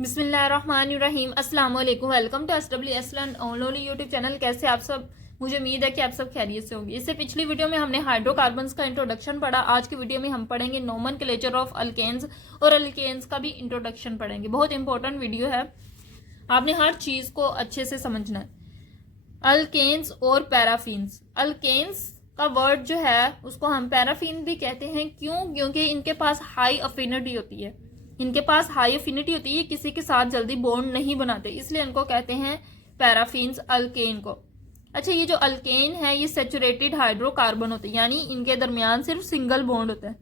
बिस्मिल्लाहिर्रहमानिर्रहीम अस्सलाम वालेकुम। Welcome to SWS learn online YouTube channel. कैसे आप सब? मुझे उम्मीद है कि आप सब खैरियत से होंगे। इससे पिछली वीडियो में हमने हाइड्रोकार्बन्स का इंट्रोडक्शन पढ़ा। आज की वीडियो में हम पढ़ेंगे नोमेनक्लेचर ऑफ अल्केन्स और अल्केन्स का भी इंट्रोडक्शन पढ़ेंगे। बहुत इंपॉर्टेंट वीडियो है, आपने हर चीज को अच्छे से समझना है। अल्केन्स और पैराफिन्स। अल्केन्स का वर्ड जो है उसको हम पैराफिन भी कहते हैं। क्यों? क्योंकि इनके पास हाई अफिनिटी होती है। इनके पास हाई अफिनिटी होती है, किसी के साथ जल्दी बॉन्ड नहीं बनाते, इसलिए इनको कहते हैं पैराफिन्स, अल्केन को। अच्छा, ये जो अल्केन है ये सैचुरेटेड हाइड्रोकार्बन होते हैं, यानी इनके दरमियान सिर्फ सिंगल बॉन्ड होता है,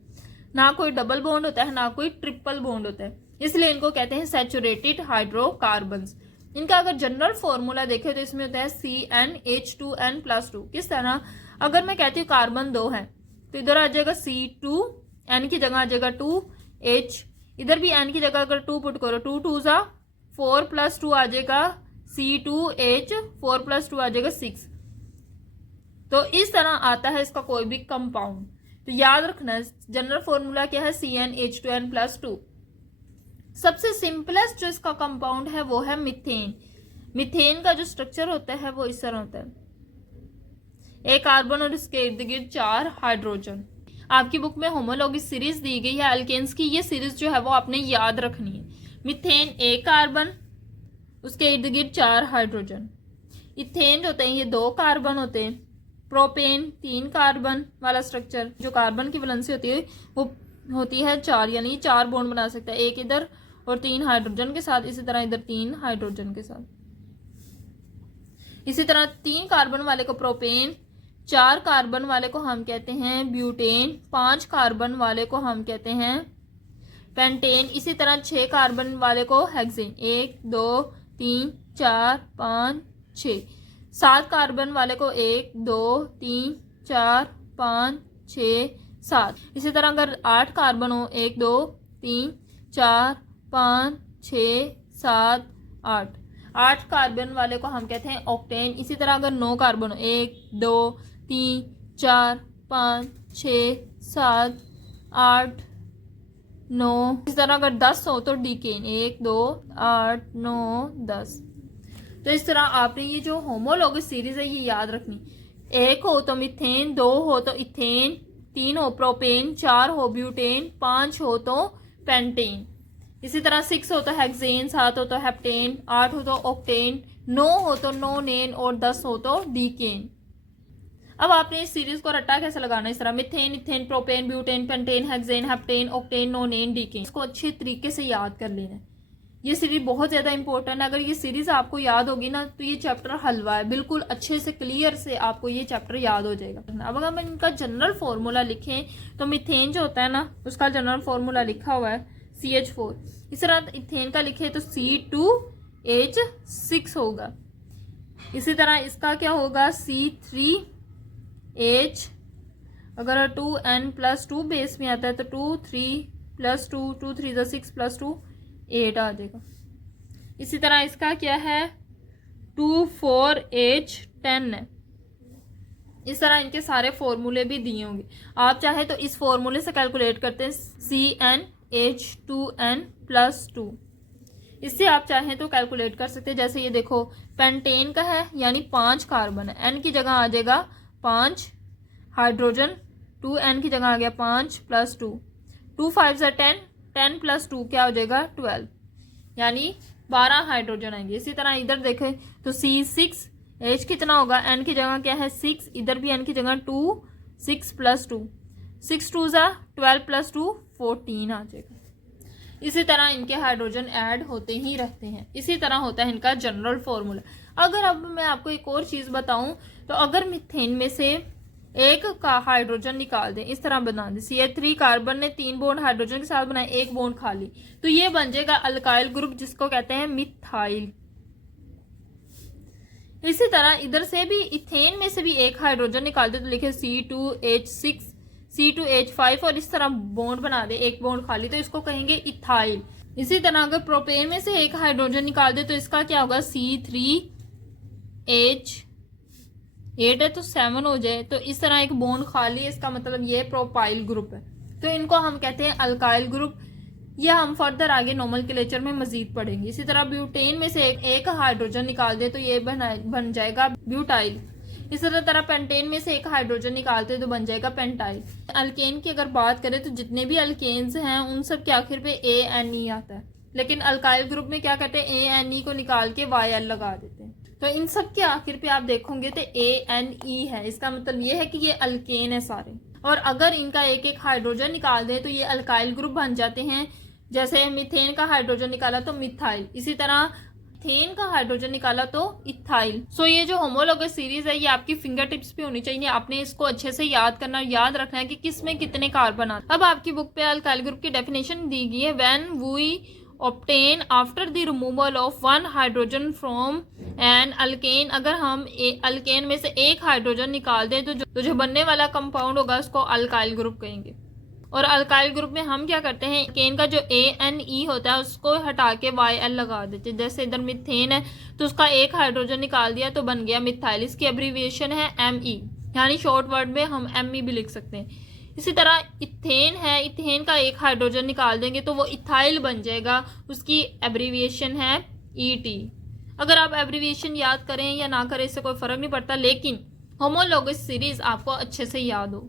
ना कोई डबल बॉन्ड होता है, ना कोई ट्रिपल बॉन्ड होता है, इसलिए इनको कहते हैं सैचुरेटेड हाइड्रोकार्बन्स। इनका अगर जनरल फॉर्मूला देखें तो इसमें होता है CnH2n+2। किस तरह? अगर मैं कहती हूँ कार्बन 2 है तो इधर आ जाएगा C2, N की जगह आ जाएगा 2H, इधर भी N की जगह अगर 2 पुट करो 2 2 जा 4 + 2 आ जाएगा C2H, 4 + 2 आ जाएगा 6। तो इस तरह आता है इसका कोई भी कंपाउंड। तो याद रखना जनरल फॉर्मूला क्या है, CnH2n+2। सबसे सिंपलेस्ट जो इसका कंपाउंड है वो है मीथेन। मीथेन का जो स्ट्रक्चर होता है वो इस तरह होता है, एक कार्बन और इसके इर्द गिर्द 4 हाइड्रोजन। आपकी बुक में होमोलॉगी सीरीज दी गई है अल्केन्स की, ये सीरीज जो है वो आपने याद रखनी है। मीथेन एक कार्बन, उसके इर्द गिर्द 4 हाइड्रोजन। इथेन जो होते हैं ये 2 कार्बन होते हैं। प्रोपेन 3 कार्बन वाला स्ट्रक्चर, जो कार्बन की वैलेंसी होती है वो होती है 4, यानी 4 बॉन्ड बना सकता है, एक इधर और 3 हाइड्रोजन के साथ, इसी तरह इधर 3 हाइड्रोजन के साथ। इसी तरह 3 कार्बन वाले को प्रोपेन, 4 कार्बन वाले को हम कहते हैं ब्यूटेन, 5 कार्बन वाले को हम कहते हैं पेंटेन, इसी तरह 6 कार्बन वाले को हेक्सेन, 1 2 3 4 5 6। 7 कार्बन वाले को 1 2 3 4 5 6 7। इसी तरह अगर 8 कार्बन हो 1 2 3 4 5 6 7 8। 8 कार्बन वाले को हम कहते हैं ऑक्टेन। इसी तरह अगर 9 कार्बन हो 1 2 3 4 5 6 7 8 9। इस तरह अगर 10 हो तो डीकेन, 1 2 8 9 10। तो इस तरह आपने ये जो होमोलॉगस सीरीज है ये याद रखनी। 1 हो तो मीथेन, 2 हो तो इथेन, 3 हो प्रोपेन, 4 हो ब्यूटेन, 5 हो तो पेंटेन। इसी तरह 6 हो तो हेक्सेन, 7 हो तो हेप्टेन, 8 हो तो ऑक्टेन, 9 हो तो नोनेन और 10 हो तो डीकेन। अब आपने इस सीरीज को रट्टा कैसे लगाना, इस तरह methane, ethane, propane, butane, pentane, hexane, heptane, octane, नोनेन, decane. इसको अच्छे तरीके से याद कर लेना है। ये सीरीज बहुत ज्यादा इंपॉर्टेंट है। अगर ये सीरीज आपको याद होगी ना तो ये चैप्टर हलवा है, बिल्कुल अच्छे से क्लियर से आपको ये चैप्टर याद हो जाएगा। अब अगर हम इनका जनरल फॉर्मूला लिखें तो मिथेन जो होता है ना उसका जनरल फॉर्मूला लिखा हुआ है CH4। इस तरह इथेन का लिखे तो C2H6 होगा। इसी तरह इसका क्या होगा C3H, अगर 2n+2 बेस में आता है तो 2 3 + 2 2 3 6 + 2 8 आ जाएगा। इसी तरह इसका क्या है 2,4,H10 है। इस तरह इनके सारे फॉर्मूले भी दिए होंगे, आप चाहे तो इस फॉर्मूले से कैलकुलेट करते हैं CnH2n+2। इससे आप चाहें तो कैलकुलेट कर सकते हैं। जैसे ये देखो पेंटेन का है यानी 5 कार्बन है, N की जगह आ जाएगा 5 हाइड्रोजन, 2N की जगह आ गया 5 + 2, 2 5 10, 10 + 2 क्या हो जाएगा 12, यानी 12 हाइड्रोजन आएंगे। इसी तरह इधर देखें तो C6H कितना होगा, N की जगह क्या है 6, इधर भी N की जगह 2, 6 + 2, 6 2 जा 12 + 2 14 आ जाएगा। इसी तरह इनके हाइड्रोजन ऐड होते ही रहते हैं। इसी तरह होता है इनका जनरल फॉर्मूला। अगर अब मैं आपको एक और चीज बताऊं तो अगर मीथेन में से एक का हाइड्रोजन निकाल दें, इस तरह बना दें, CH3 कार्बन ने 3 बॉन्ड हाइड्रोजन के साथ बनाए, 1 बॉन्ड खाली, तो ये बन जाएगा अल्काइल ग्रुप जिसको कहते हैं मिथाइल। इसी तरह इधर से भी इथेन में से भी एक हाइड्रोजन निकाल दे तो लिखे C2H6 C2H5 और इस तरह बॉन्ड बना दे, 1 बॉन्ड खाली, तो इसको कहेंगे इथाइल। इसी तरह अगर प्रोपेन में से एक हाइड्रोजन निकाल दे तो इसका क्या होगा C3H8 है तो 7 हो जाए, तो इस तरह एक बॉन्ड खाली है, इसका मतलब ये प्रोपाइल ग्रुप है। तो इनको हम कहते हैं अल्काइल ग्रुप। यह हम फर्दर आगे नोमेनक्लेचर में मजीद पढ़ेंगे। इसी तरह ब्यूटेन में से एक हाइड्रोजन निकाल दे तो ये बन जाएगा ब्यूटाइल। इसी तरह पेंटेन में से एक हाइड्रोजन निकालते तो बन जाएगा पेंटाइल। अल्केन की अगर बात करें तो जितने भी अल्केन्स हैं उन सब के आखिर पे ANE आता है, लेकिन अल्काइल ग्रुप में क्या कहते हैं, ANE को निकाल के YL लगा देते हैं। तो इन सब के आखिर पे आप देखोगे तो ANE है। इसका मतलब ये है कि ये अल्केन है सारे, और अगर इनका एक एक हाइड्रोजन निकाल दें तो ये अल्काइल ग्रुप बन जाते हैं। जैसे मीथेन का हाइड्रोजन निकाला तो मिथाइल, इसी तरह थेन का हाइड्रोजन निकाला तो इथाइल। सो ये जो होमोलोगस सीरीज है ये आपकी फिंगर टिप्स पे होनी चाहिए। आपने इसको अच्छे से याद करना, याद रखना है कि किस में कितने कार्बन आते। अब आपकी बुक पे अल्काइल ग्रुप की डेफिनेशन दी गई है, when we obtain after the removal of one hydrogen from an alkane। अगर हम अल्केन में से एक हाइड्रोजन निकाल दें तो जो बनने वाला कंपाउंड होगा उसको अल्काइल ग्रुप कहेंगे। और अल्काइल ग्रुप में हम क्या करते हैं, केन का जो ANE होता है उसको हटा के YL लगा देते हैं। जैसे इधर मिथेन है तो उसका एक हाइड्रोजन निकाल दिया तो बन गया मिथाइल। इसकी एब्रीविएशन है ME, यानी शॉर्ट वर्ड में हम ME भी लिख सकते हैं। इसी तरह इथेन है, इथेन का एक हाइड्रोजन निकाल देंगे तो वो इथाइल बन जाएगा, उसकी एब्रीविएशन है ET। अगर आप एब्रीविएशन याद करें या ना करें इससे कोई फर्क नहीं पड़ता, लेकिन होमोलोगस सीरीज आपको अच्छे से याद हो।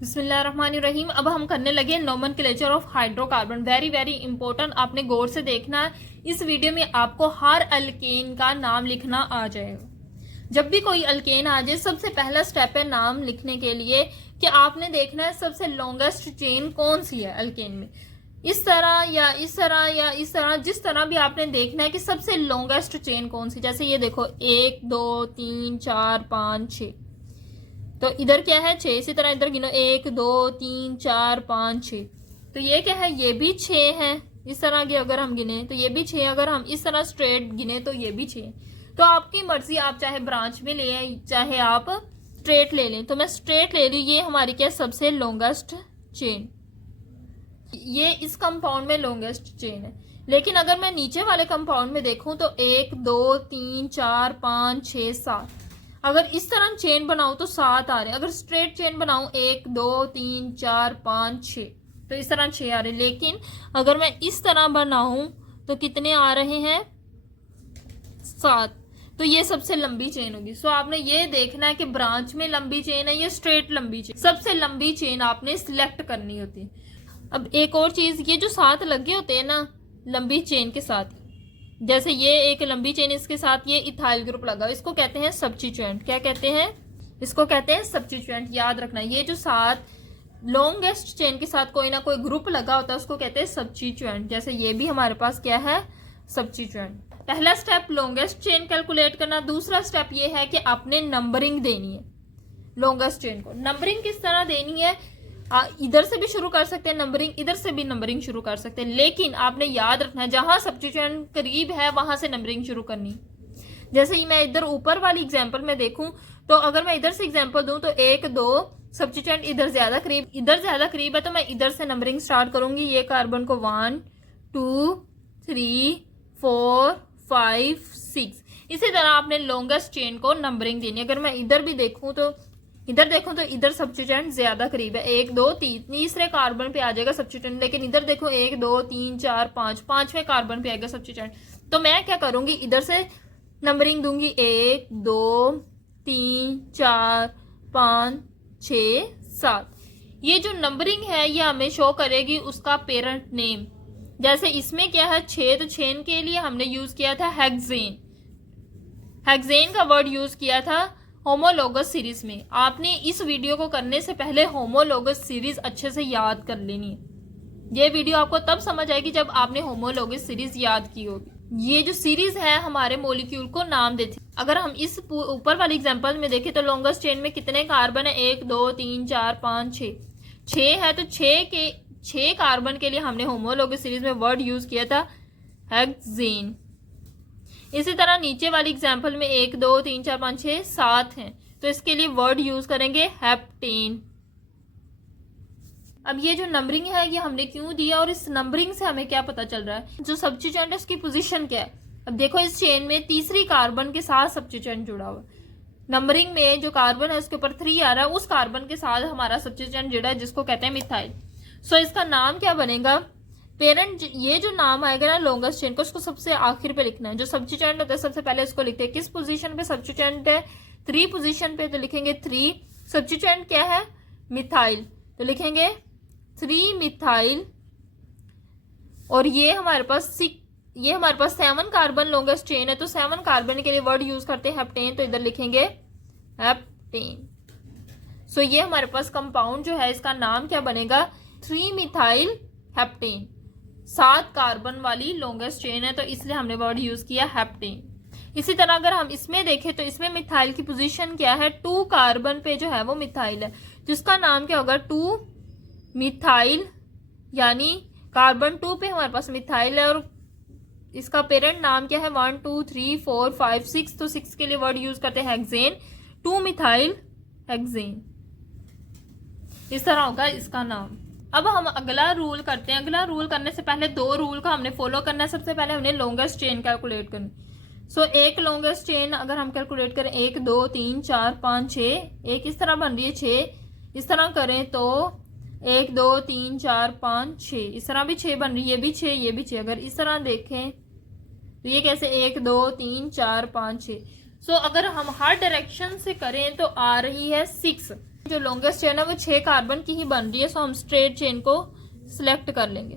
बिस्मिल्लाहिर्रहमानिर्रहीम। अब हम करने लगे nomenclature of hydrocarbon. Very very important, आपने गौर से देखना है। इस वीडियो में आपको हर अल्केन का नाम लिखना आ जाएगा। जब भी कोई अल्केन आ जाए सबसे पहला स्टेप है नाम लिखने के लिए कि आपने देखना है सबसे लॉन्गेस्ट चेन कौन सी है अल्केन में। इस तरह या इस तरह या इस तरह, जिस तरह भी आपने देखना है कि सबसे लॉन्गेस्ट चेन कौन सी। जैसे ये देखो 1 2 3 4 5 6, तो इधर क्या है 6। इसी तरह इधर गिनो 1 2 3 4 5 6, तो ये क्या है, ये भी 6 है। इस तरह की अगर हम गिने तो ये भी 6, अगर हम इस तरह स्ट्रेट गिने तो ये भी 6। तो आपकी मर्जी, आप चाहे ब्रांच में ले चाहे आप स्ट्रेट ले लें। तो मैं स्ट्रेट ले रही हूँ, ये हमारी क्या सबसे लॉन्गेस्ट चेन, ये इस कंपाउंड में लॉन्गेस्ट चेन है। लेकिन अगर मैं नीचे वाले कंपाउंड में देखूं तो 1 2 3 4 5 6 7, अगर इस तरह चेन बनाऊं तो 7 आ रहे हैं। अगर स्ट्रेट चेन बनाऊं 1 2 3 4 5 6, तो इस तरह 6 आ रहे हैं। लेकिन अगर मैं इस तरह बनाऊं तो कितने आ रहे हैं, 7। तो ये सबसे लंबी चेन होगी। सो आपने ये देखना है कि ब्रांच में लंबी चेन है या स्ट्रेट लंबी चेन। सबसे लंबी चेन आपने सिलेक्ट करनी होती है। अब एक और चीज, ये जो 7 लगे होते हैं ना लंबी चेन के साथ, जैसे ये एक लंबी चेन, इसके साथ ये इथाइल ग्रुप लगा, इसको कहते हैं सब्स्टिट्यूएंट। क्या कहते हैं, इसको कहते हैं सब्स्टिट्यूएंट। याद रखना, ये जो 7 लॉन्गेस्ट चेन के साथ कोई ना कोई ग्रुप लगा होता है उसको कहते हैं सब्स्टिट्यूएंट। जैसे ये भी हमारे पास क्या है, सब्स्टिट्यूएंट। पहला स्टेप लॉन्गेस्ट चेन कैलकुलेट करना। दूसरा स्टेप ये है कि आपने नंबरिंग देनी है लॉन्गेस्ट चेन को। नंबरिंग किस तरह देनी है, इधर से भी शुरू कर सकते हैं नंबरिंग, इधर से भी नंबरिंग शुरू कर सकते हैं, लेकिन आपने याद रखना है जहां सब्स्टिट्यूएंट करीब है वहां से नंबरिंग शुरू करनी। जैसे मैं इधर ऊपर वाली एग्जांपल में देखूं तो अगर मैं इधर से एग्जांपल दूं तो 1 2 सब्स्टिट्यूएंट इधर ज्यादा करीब है तो मैं इधर से नंबरिंग स्टार्ट करूंगी। ये कार्बन को 1 2 3 4 5 6, इसी तरह आपने लॉन्गेस्ट चेन को नंबरिंग देनी। अगर मैं इधर भी देखूं तो इधर सब्स्टिट्यूएंट ज्यादा करीब है, 1 2 3 तीसरे कार्बन पे आ जाएगा सब्स्टिट्यूएंट। लेकिन इधर देखो 1 2 3 4 5 पांचवें कार्बन पे आएगा सब्स्टिट्यूएंट। तो मैं क्या करूंगी, इधर से नंबरिंग दूंगी 1 2 3 4 5 6 7। ये जो नंबरिंग है ये हमें शो करेगी उसका पेरेंट नेम। जैसे इसमें क्या है 6, तो 6 के लिए हमने यूज किया था हेक्सेन। हेक्सेन का वर्ड यूज किया था होमोलोगस सीरीज में। आपने इस वीडियो को करने से पहले होमोलोगस सीरीज अच्छे से याद कर लेनी है। ये वीडियो आपको तब समझ आएगी जब आपने होमोलोगस सीरीज याद की होगी। ये जो सीरीज है हमारे मॉलिक्यूल को नाम देती है। अगर हम इस ऊपर वाली एग्जांपल में देखें तो लॉन्गेस्ट चेन में कितने कार्बन है, 1 2 3 4 5 6 है। तो 6 कार्बन के लिए हमने होमोलोगस सीरीज में वर्ड यूज किया था हेक्सेन। इसी तरह नीचे वाली एग्जांपल में 1 2 3 4 5 6 7 हैं, तो इसके लिए वर्ड यूज करेंगे हेप्टेन। अब ये जो नंबरिंग है ये हमने क्यों दिया और इस नंबरिंग से हमें क्या पता चल रहा है, जो सब्स्टिट्यूएंट है उसकी पोजीशन क्या है। अब देखो इस चेन में तीसरी कार्बन के साथ सब्स्टिट्यूएंट जुड़ा हुआ, नंबरिंग में जो कार्बन है उसके ऊपर 3 आ रहा है, उस कार्बन के साथ हमारा सब्स्टिट्यूएंट जुड़ा है जिसको कहते हैं मिथाइल। सो इसका नाम क्या बनेगा, पेरेंट ये जो नाम आएगा ना लॉन्गेस्ट चेन को, उसको सबसे आखिर पे लिखना है। जो सब्स्टिट्यूएंट होता है सबसे पहले इसको लिखते हैं। किस पोजीशन पे सब्स्टिट्यूएंट है? 3 पोजीशन पे, तो लिखेंगे 3। सब्स्टिट्यूएंट क्या है? मिथाइल, तो लिखेंगे 3 मिथाइल। और ये हमारे पास 7 कार्बन लॉन्गेस्ट चेन है, तो 7 कार्बन के लिए वर्ड यूज करते हैं हेप्टेन, तो इधर लिखेंगे हेप्टेन। सो ये हमारे पास कंपाउंड जो है इसका नाम क्या बनेगा? 3 मिथाइल हेप्टेन। 7 कार्बन वाली लॉन्गेस्ट चेन है, तो इसलिए हमने वर्ड यूज किया हेप्टेन। इसी तरह अगर हम इसमें देखें तो इसमें मिथाइल की पोजीशन क्या है? 2 कार्बन पे जो है वो मिथाइल है, जिसका नाम क्या होगा? 2 मिथाइल, यानी कार्बन 2 पे हमारे पास मिथाइल है और इसका पेरेंट नाम क्या है? 1 2 3 4 5 6, तो 6 के लिए वर्ड यूज करते हैं हेक्सेन, 2 मिथाइल हेक्सेन। इस तरह होगा इसका नाम। अब हम अगला रूल करते हैं। अगला रूल करने से पहले 2 रूल का हमने फॉलो करना है। सबसे पहले हमने लॉन्गेस्ट चेन कैलकुलेट करनी। सो एक लॉन्गेस्ट चेन अगर हम कैलकुलेट करें 1 2 3 4 5 6, एक इस तरह बन रही है 6, इस तरह करें तो 1 2 3 4 5 6, इस तरह भी 6 बन रही है, ये भी 6 ये भी 6। अगर इस तरह देखें तो ये कैसे 1 2 3 4 5 6। सो अगर हम हर डायरेक्शन से करें तो आ रही है 6। जो लॉन्गेस्ट चेन है वो 6 कार्बन की ही बन रही है, सो हम स्ट्रेट चेन को सिलेक्ट कर लेंगे।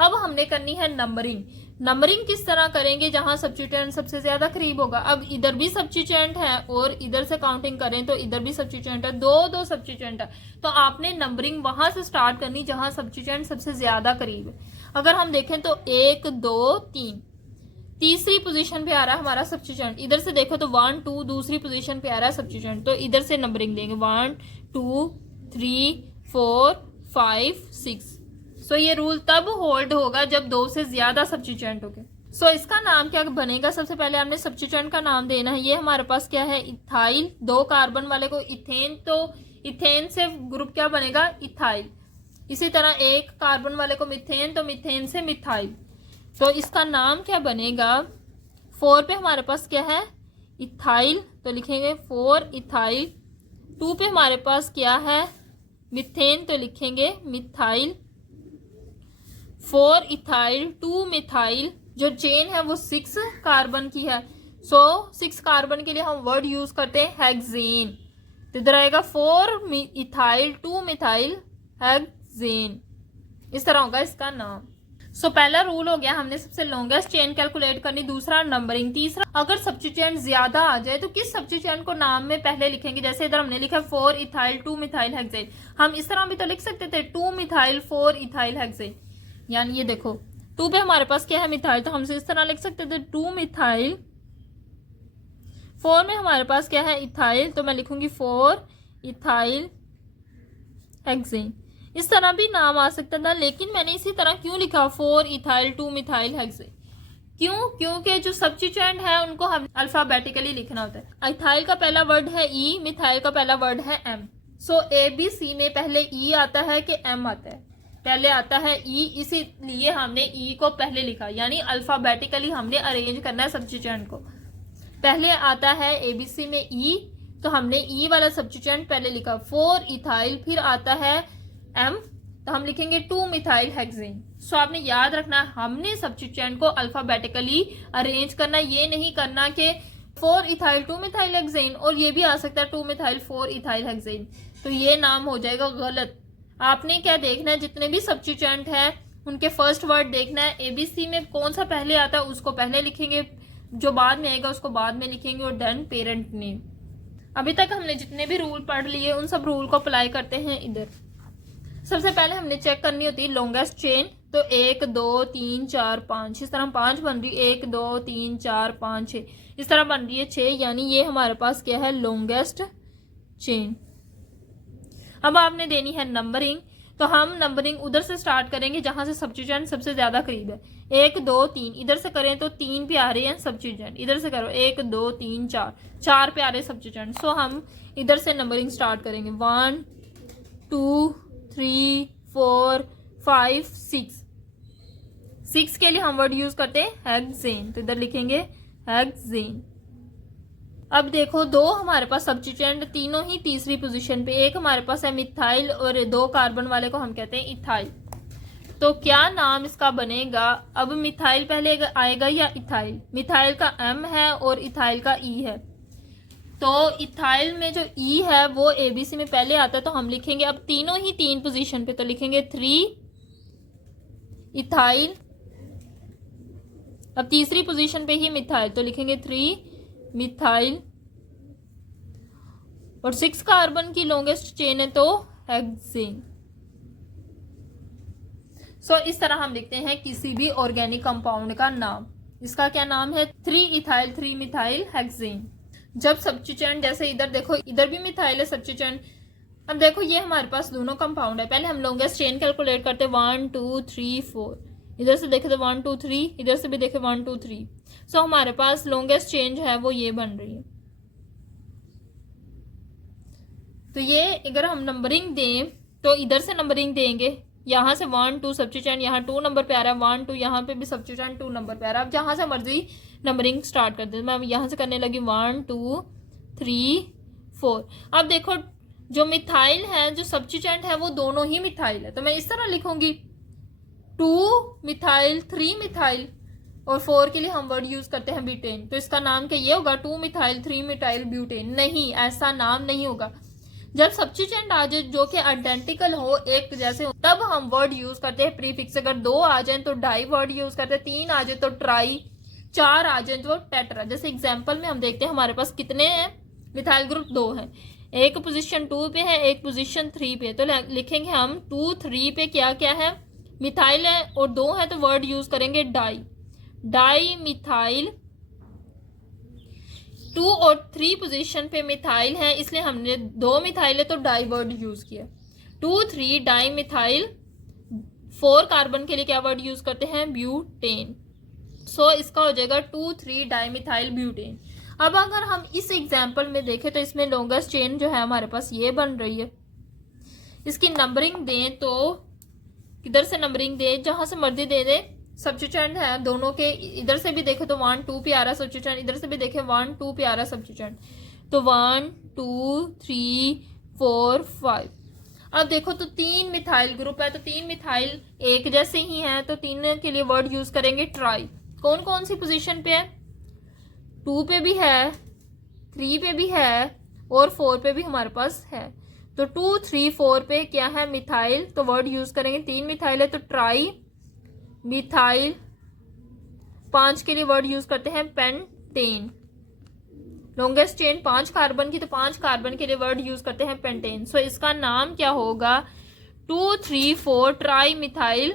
अब हमने करनी है नंबरिंग। नंबरिंग किस तरह करेंगे? जहां सब्स्टिट्यूएंट सबसे ज्यादा करीब होगा। अब इधर भी सब्स्टिट्यूएंट है और इधर से काउंटिंग करें तो इधर भी सब्स्टिट्यूएंट है, दो सब्स्टिट्यूएंट है, तो आपने नंबरिंग वहां से स्टार्ट करनी जहां सब्स्टिट्यूएंट सबसे ज्यादा करीब है। अगर हम देखें तो 1 2 3, तीसरी पोजीशन पे आ रहा है हमारा सब्स्टिट्यूएंट। इधर से देखो तो 1 2 दूसरी पोजीशन पे आ रहा है सब्स्टिट्यूएंट, तो इधर से नंबरिंग देंगे 1 2 3 4 5 6। सो ये रूल तब होल्ड होगा जब 2 से ज्यादा सब्स्टिट्यूएंट हो गए। सो इसका नाम क्या बनेगा? सबसे पहले हमने सब्स्टिट्यूएंट का नाम देना है। ये हमारे पास क्या है? इथाइल। 2 कार्बन वाले को इथेन, तो इथेन से ग्रुप क्या बनेगा? इथाइल। इसी तरह 1 कार्बन वाले को मिथेन, तो मिथेन से मिथाइल, तो इसका नाम क्या बनेगा? 4 पे हमारे पास क्या है? इथाइल, तो लिखेंगे 4 इथाइल। 2 पे हमारे पास क्या है? मिथेन, तो लिखेंगे मिथाइल। 4 ethyl 2 methyl. जो चेन है वो 6 कार्बन की है, सो 6 कार्बन के लिए हम वर्ड यूज करते हैं हेक्सेन, तो इधर आएगा 4 इथाइल 2 मिथाइल हेक्सेन। इस तरह होगा इसका नाम। सो पहला रूल हो गया, हमने सबसे लॉन्गेस्ट चेन कैलकुलेट करनी। दूसरा नंबरिंग। तीसरा, अगर सब्स्टिट्यूएंट ज्यादा आ जाए तो किस सब्स्टिट्यूएंट को नाम में पहले लिखेंगे? जैसे इधर हमने लिखा 4 इथाइल 2 मिथाइल हेक्सेन, हम इस तरह भी तो लिख सकते थे 2 मिथाइल 4 इथाइल हेक्सेन। यानी ये देखो 2 पे हमारे पास क्या है? मिथाइल, तो हमसे इस तरह लिख सकते थे 2 मिथाइल। 4 में हमारे पास क्या है? इथाइल, तो मैं लिखूंगी 4 इथाइल हेक्सेन। इस तरह भी नाम आ सकता था, लेकिन मैंने इसी तरह क्यों लिखा 4 इथाइल 2 मिथाइल हेक्सेन? क्यों? क्योंकि जो सब्स्टिट्यूएंट है उनको हम अल्फाबेटिकली लिखना होता है। इथाइल का पहला वर्ड है ई, मिथाइल का पहला वर्ड है एम। सो ABC में पहले ई आता है कि एम आता है? पहले आता है ई, इसीलिए हमने ई को पहले लिखा, यानी अल्फाबेटिकली हमने अरेंज करना है सब्स्टिट्यूएंट को। पहले आता है ABC में ई, तो हमने ई वाला सब्स्टिट्यूएंट पहले लिखा 4 इथाइल, फिर आता है एम, तो हम लिखेंगे 2 मिथाइल हेक्सेन। सो आपने याद रखना, हमने सब्स्टिट्यूएंट को अल्फाबेटिकली अरेंज करना, ये नहीं करना कि 4 इथाइल 2 मिथाइल हेक्सेन और ये भी आ सकता है 2 मिथाइल 4 इथाइल हेक्सेन, तो ये नाम हो जाएगा गलत। आपने क्या देखना है? जितने भी सब्स्टिट्यूएंट है उनके फर्स्ट वर्ड देखना है। ABC में कौन सा पहले आता है उसको पहले लिखेंगे, जो बाद में आएगा उसको बाद में लिखेंगे, और देन पेरेंट नेम। अभी तक हमने जितने भी रूल पढ़ लिए उन सब रूल को अप्लाई करते हैं इधर। सबसे पहले हमने चेक करनी होती है लॉन्गेस्ट चेन, तो 1 2 3 4 5, इस तरह 5 बन रही है, 1 2 3 4 5 6, इस तरह बन रही है 6, यानी ये हमारे पास क्या है? Longest chain. अब आपने देनी है नंबरिंग, तो हम नंबरिंग उधर से स्टार्ट करेंगे जहां से सब्स्टिट्यूएंट सबसे ज्यादा करीब है। 1 2 3, इधर से करें तो 3 पे आ रहे हैं सब्स्टिट्यूएंट, इधर से करो 1 2 3 4 पे आ रहे हैं सब्स्टिट्यूएंट। सो हम इधर से नंबरिंग स्टार्ट करेंगे 1 2 3 4 5 6 के लिए हम वर्ड यूज करते हैं हेक्सेन, तो इधर लिखेंगे हेक्सेन। अब देखो 2 हमारे पास सब्स्टिट्यूएंट, तीनों ही तीसरी पोजीशन पे। एक हमारे पास है मिथाइल और 2 कार्बन वाले को हम कहते हैं इथाइल। तो क्या नाम इसका बनेगा? अब मिथाइल पहले आएगा या इथाइल? मिथाइल का M है और इथाइल का E है। तो इथाइल में जो E है वो ABC में पहले आता है, तो हम लिखेंगे अब तीनों ही 3 पोजीशन पे, तो लिखेंगे 3 इथाइल। अब तीसरी पोजीशन पे ही मिथाइल, तो लिखेंगे 3 मिथाइल। और 6 कार्बन की लॉन्गेस्ट चेन है तो हेक्सेन। सो इस तरह हम लिखते हैं किसी भी ऑर्गेनिक कंपाउंड का नाम। इसका क्या नाम है? 3 इथाइल 3 मिथाइल हेक्सेन। जब सब्स्टिट्यूएंट, जैसे इधर देखो, इधर भी मिथाइल है सब्स्टिट्यूएंट। अब देखो ये हमारे पास दोनों कंपाउंड है। पहले हम लॉन्गेस्ट चेन कैलकुलेट करते हैं 1 2 3 4। इधर से देखे तो 1 2 3, इधर से भी देखे 1 2 3। सो हमारे पास लॉन्गेस्ट चेन जो है वो ये बन रही है। तो ये अगर हम नंबरिंग दें तो इधर से नंबरिंग देंगे, यहाँ से 1 2 सब्स्टिट्यूएंट, यहाँ 2 नंबर पे आ रहा है, 1 2, यहाँ पे भी सब्स्टिट्यूएंट 2 नंबर पे आ रहा है। अब जहाँ से मर्जी नंबरिंग स्टार्ट कर दे। मैं यहाँ से करने लगी 1 2 3 4। अब देखो जो मिथाइल है, जो सब्स्टिट्यूएंट है वो दोनों ही मिथाइल है, तो मैं इस तरह लिखूंगी 2 मिथाइल 3 मिथाइल, और 4 के लिए हम वर्ड यूज करते हैं ब्यूटेन। तो इसका नाम क्या ये होगा? 2 मिथाइल 3 मिथाइल ब्यूटेन? नहीं, ऐसा नाम नहीं होगा। जब सब्स्टिट्यूएंट आ जाए जो कि आइडेंटिकल हो, एक जैसे हो, तब हम वर्ड यूज करते हैं प्रीफिक्स। अगर 2 आ जाए तो डाई वर्ड यूज करते हैं, 3 आ जाए तो ट्राई, 4 आ जाए तो टेट्रा। जैसे एग्जांपल में हम देखते हैं हमारे पास कितने हैं मिथाइल ग्रुप? 2 हैं। एक पोजीशन 2 पे है, एक पोजीशन 3 पे। तो लिखेंगे हम 2 3 पे क्या क्या है? मिथाइल है, और 2 है तो वर्ड यूज करेंगे डाई, डाई मिथाइल। 2 और 3 पोजीशन पे मिथाइल है, इसलिए हमने 2 मिथाइल है तो डाई वर्ड यूज किया। 2 3 डाई मिथाइल। 4 कार्बन के लिए क्या वर्ड यूज करते हैं? ब्यूटेन। सो इसका हो जाएगा 2 3 डाई मिथाइल ब्यूटेन। अब अगर हम इस एग्जाम्पल में देखें तो इसमें लॉन्गेस्ट चेन जो है हमारे पास ये बन रही है। इसकी नंबरिंग दें तो किधर से नंबरिंग दें? जहां से मर्जी दे दे। सब्स्टिट्यूएंट है दोनों के, इधर से भी देखे तो 1 2 पे आ रहा सब्स्टिट्यूएंट, इधर से भी देखे 1 2 पे आ रहा सब्स्टिट्यूएंट। तो 1 2 3 4 5। अब देखो तो 3 मिथाइल ग्रुप है, तो 3 मिथाइल एक जैसे ही हैं, तो 3 के लिए वर्ड यूज करेंगे ट्राई। कौन कौन सी पोजीशन पे है? 2 पे भी है, 3 पे भी है, और 4 पे भी हमारे पास है। तो 2 3 4 पे क्या है? मिथाइल, तो वर्ड यूज करेंगे 3 मिथाइल है तो ट्राई मिथाइल। 5 के लिए वर्ड यूज करते हैं पेंटेन। लॉन्गेस्ट चेन 5 कार्बन की, तो 5 कार्बन के लिए वर्ड यूज करते हैं पेंटेन। सो इसका नाम क्या होगा? 2 3 4 ट्राई मिथाइल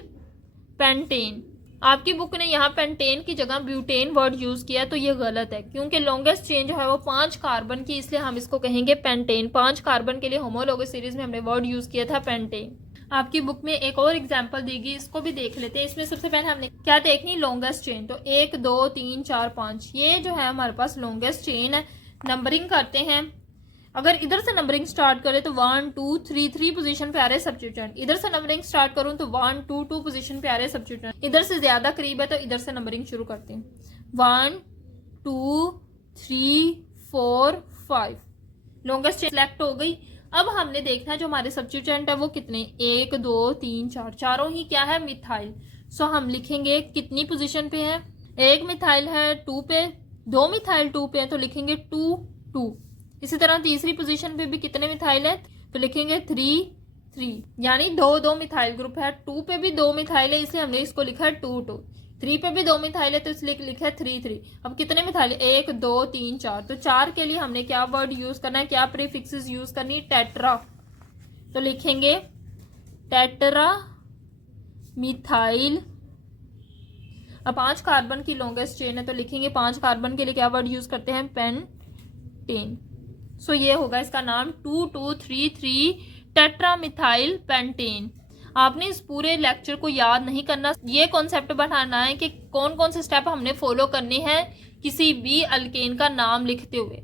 पेंटेन। आपकी बुक ने यहाँ पेंटेन की जगह ब्यूटेन वर्ड यूज किया, तो ये गलत है, क्योंकि लॉन्गेस्ट चेन जो है वो 5 कार्बन की, इसलिए हम इसको कहेंगे पेंटेन। 5 कार्बन के लिए होमोलोगस सीरीज में हमने वर्ड यूज किया था पेंटेन। आपकी बुक में एक और एग्जांपल देगी, इसको भी देख लेते हैं। इसमें सबसे पहले हमने क्या देखनी? Longest chain. तो 1 2 3 4 5, ये जो है हमारे पास लॉन्गेस्ट चेन है। नंबरिंग करते हैं। अगर इधर से नंबरिंग स्टार्ट करें तो 1 2 3 3 पोजीशन पे आ रहे सब्स्टिट्यूएंट। इधर से नंबरिंग स्टार्ट करूं तो 1 2 2 पोजीशन पे आ रहे सब्स्टिट्यूएंट। इधर से ज्यादा करीब है तो इधर से नंबरिंग शुरू करते हैं। 1 2 3 4 5, लॉन्गेस्ट चेन सिलेक्ट हो गई। अब हमने देखना है जो हमारे सब्स्टिट्यूएंट है वो कितने? 1 2 3 4, चारों ही क्या है? मिथाइल। सो हम लिखेंगे कितनी पोजीशन पे है? 1 मिथाइल है 2 पे, 2 मिथाइल 2 पे है, तो लिखेंगे 2 2। इसी तरह तीसरी पोजीशन पे भी कितने मिथाइल है? तो लिखेंगे 3 3, यानी 2 2 मिथाइल ग्रुप है। 2 पे भी 2 मिथाइल है, इसलिए हमने इसको लिखा है 2 2। 3 पे भी 2 मिथाइल है, तो इसलिए लिखा है 3 3। अब कितने मिथाइल? 1 2 3 4। तो 4 के लिए हमने क्या वर्ड यूज करना है? क्या प्रीफिक्सेस यूज करनी? टेट्रा। तो लिखेंगे टेट्रा मिथाइल। अब 5 कार्बन की लॉन्गेस्ट चेन है, तो लिखेंगे 5 कार्बन के लिए क्या वर्ड यूज करते हैं? पेंटेन। सो ये होगा इसका नाम 2 2 3 3 टेट्रा मिथाइल पेंटेन। आपने इस पूरे लेक्चर को याद नहीं करना, ये कॉन्सेप्ट बनाना है कि कौन कौन से स्टेप हमने फॉलो करने हैं किसी भी अल्केन का नाम लिखते हुए।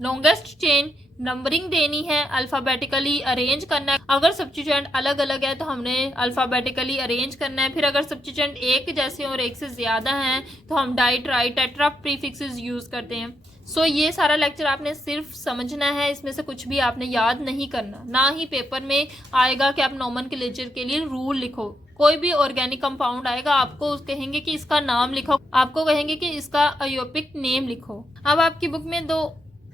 लॉन्गेस्ट चेन नंबरिंग देनी है, अल्फाबेटिकली अरेंज करना है। अगर सब्स्टिट्यूएंट अलग अलग है तो हमने अल्फाबेटिकली अरेंज करना है। फिर अगर सब्स्टिट्यूएंट एक जैसे और एक से ज्यादा हैं तो हम di tri tetra prefixes use करते हैं। सो ये सारा लेक्चर आपने सिर्फ समझना है, इसमें से कुछ भी आपने याद नहीं करना। ना ही पेपर में आएगा कि आप नोमेनक्लेचर के लिए रूल लिखो। कोई भी ऑर्गेनिक कंपाउंड आएगा आपको कहेंगे कि इसका नाम लिखो, आपको कहेंगे कि इसका आयोपिक नेम लिखो। अब आपकी बुक में 2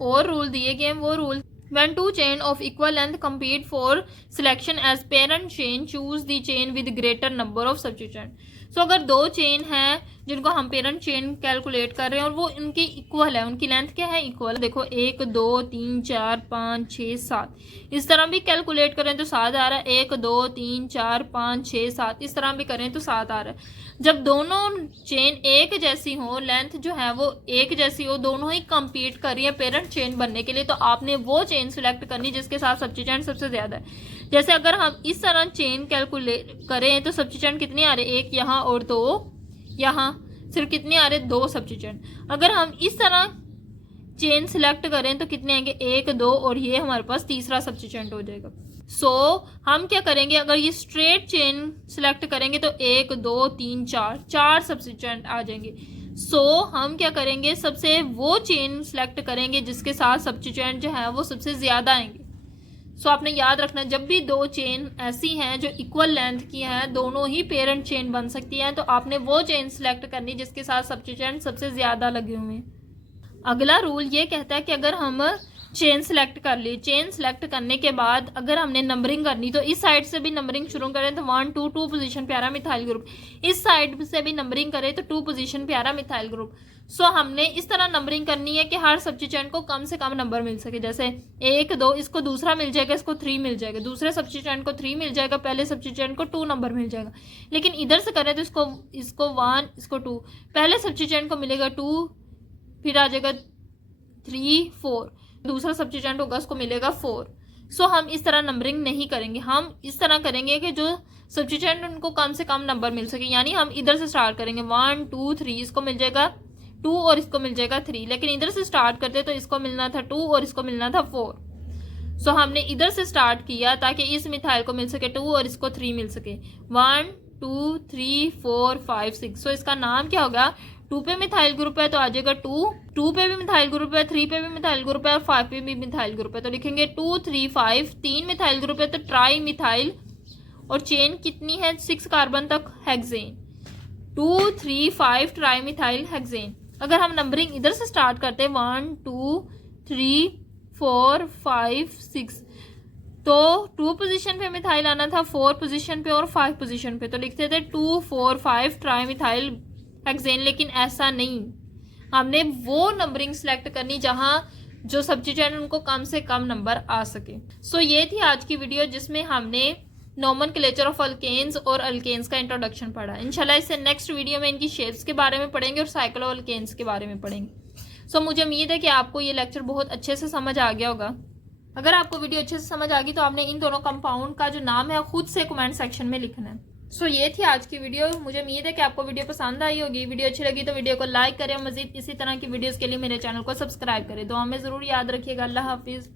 और रूल दिए गए हैं। वो rule, when two chain of equal length compete for selection as parent chain, choose the chain with greater number of substituent। सो अगर 2 चेन हैं जिनको हम पेरेंट चेन कैलकुलेट कर रहे हैं और वो इनकी इक्वल है, उनकी लेंथ क्या है, इक्वल। देखो 1 2 3 4 5 6 7, इस तरह भी कैलकुलेट करें तो 7 आ रहा है। 1 2 3 4 5 6 7, इस तरह भी करें तो 7 आ रहा है। जब दोनों चेन एक जैसी हो, लेंथ जो है वो एक जैसी हो, दोनों ही कंपीट कर रही है पेरेंट चेन बनने के लिए, तो आपने वो चेन सिलेक्ट करनी जिसके साथ सब्स्टिट्यूएंट सबसे ज़्यादा है। जैसे अगर हम इस तरह चेन कैलकुलेट करें तो सब्स्टिट्यूएंट कितने आ रहे, 1 यहाँ और 2 यहाँ, सिर्फ कितने आ रहे, 2 सब्स्टिट्यूएंट। अगर हम इस तरह चेन सिलेक्ट करें तो कितने आएंगे, 1 2 और ये हमारे पास तीसरा सब्स्टिट्यूएंट हो जाएगा। सो हम क्या करेंगे, अगर ये स्ट्रेट चेन सिलेक्ट करेंगे तो 1 2 3 4 सब्स्टिट्यूएंट आ जाएंगे। सो हम क्या करेंगे, सबसे वो चेन सिलेक्ट करेंगे जिसके साथ सब्स्टिट्यूएंट जो है वो सबसे ज़्यादा आएंगे। सो आपने याद रखना, जब भी 2 चेन ऐसी हैं जो इक्वल लेंथ की हैं, दोनों ही पेरेंट चेन बन सकती हैं, तो आपने वो चेन सिलेक्ट करनी जिसके साथ सब्स्टिट्यूएंट सबसे ज़्यादा लगे हुए हैं। अगला रूल ये कहता है कि अगर हम चेन सेलेक्ट कर ली, चेन सेलेक्ट करने के बाद अगर हमने नंबरिंग करनी तो इस साइड से भी नंबरिंग शुरू करें तो 1 2 2 पोजीशन पे आ रहा मिथाइल ग्रुप, इस साइड से भी नंबरिंग करें तो 2 पोजीशन पे आ रहा मिथाइल ग्रुप। सो हमने इस तरह नंबरिंग करनी है कि हर सब्स्टिट्यूएंट को कम से कम नंबर मिल सके। जैसे 1 2, इसको दूसरा मिल जाएगा, इसको 3 मिल जाएगा, दूसरे सब्स्टिट्यूएंट को 3 मिल जाएगा, पहले सब्स्टिट्यूएंट को 2 नंबर मिल जाएगा। लेकिन इधर से करें तो इसको 1, इसको 2, पहले सब्स्टिट्यूएंट को मिलेगा 2, फिर आ जाएगा 3 4, दूसरा सब्स्टिट्यूएंट होगा उसको मिलेगा 4। सो हम इस तरह नंबरिंग नहीं करेंगे, हम इस तरह करेंगे कि जो सब्स्टिट्यूएंट उनको कम से कम नंबर मिल सके। यानी हम इधर से स्टार्ट करेंगे 1 2 3, इसको मिल जाएगा 2 और इसको मिल जाएगा 3, लेकिन इधर से स्टार्ट करते तो इसको मिलना था 2 और इसको मिलना था 4। सो हमने इधर से स्टार्ट किया ताकि इस मिथाइल को मिल सके 2 और इसको 3 मिल सके। 1 2 3 4 5 6। सो इसका नाम क्या होगा, 2 पे मिथाइल ग्रुप है तो आ जाएगा 2 पे भी मिथाइल ग्रुप है, 3 पे भी मिथाइल ग्रुप है और 5 पे भी मिथाइल ग्रुप है तो लिखेंगे 2 3 5। 3 मिथाइल ग्रुप है तो ट्राई मिथाइल, और चेन कितनी है 6 कार्बन तक, हेक्सेन। 2 3 5 tri methyl hexane. अगर हम नंबरिंग इधर से स्टार्ट करते हैं 1 2 3 4 5 6, तो 2 पोजीशन पे मिथाइल आना था, 4 पोजीशन पे और 5 पोजीशन पे, तो लिखते थे 2 4 5 ट्राई मिथाइल हेक्सेन। लेकिन ऐसा नहीं, हमने वो नंबरिंग सेलेक्ट करनी जहां जो सब्स्टिट्यूएंट उनको कम से कम नंबर आ सके। सो ये थी आज की वीडियो जिसमें हमने नोमेनक्लेचर ऑफ अल्केन्स और अल्केन्स का इंट्रोडक्शन पढ़ा। इंशाल्लाह इससे नेक्स्ट वीडियो में इनकी शेप्स के बारे में पढ़ेंगे और साइक्लो अल्केन्स के बारे में पढ़ेंगे। सो मुझे उम्मीद है कि आपको ये लेक्चर बहुत अच्छे से समझ आ गया होगा। अगर आपको वीडियो अच्छे से समझ आ गई तो आपने इन दोनों कंपाउंड का जो नाम है खुद से कमेंट सेक्शन में लिखना है। सो ये थी आज की वीडियो। मुझे उम्मीद है कि आपको वीडियो पसंद आई होगी। वीडियो अच्छी लगी तो वीडियो को लाइक करें, मजीद इसी तरह की वीडियोस के लिए मेरे चैनल को सब्सक्राइब करें। दुआ में ज़रूर याद रखिएगा। अल्लाह हाफिज़।